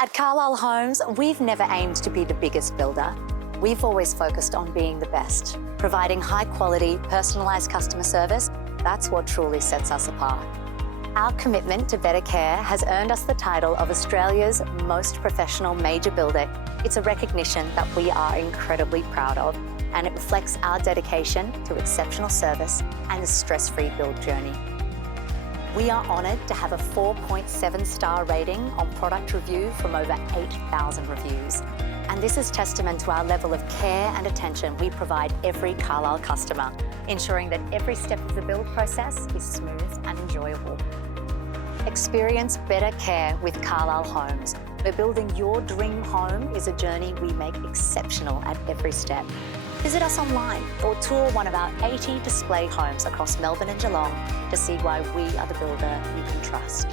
At Carlisle Homes, we've never aimed to be the biggest builder. We've always focused on being the best, providing high-quality, personalised customer service. That's what truly sets us apart. Our commitment to better care has earned us the title of Australia's most professional major builder. It's a recognition that we are incredibly proud of, and it reflects our dedication to exceptional service and a stress-free build journey. We are honoured to have a 4.7-star rating on product review from over 8,000 reviews. And this is testament to our level of care and attention we provide every Carlisle customer, ensuring that every step of the build process is smooth and enjoyable. Experience better care with Carlisle Homes, where building your dream home is a journey we make exceptional at every step. Visit us online or tour one of our 80 display homes across Melbourne and Geelong to see why we are the builder you can trust.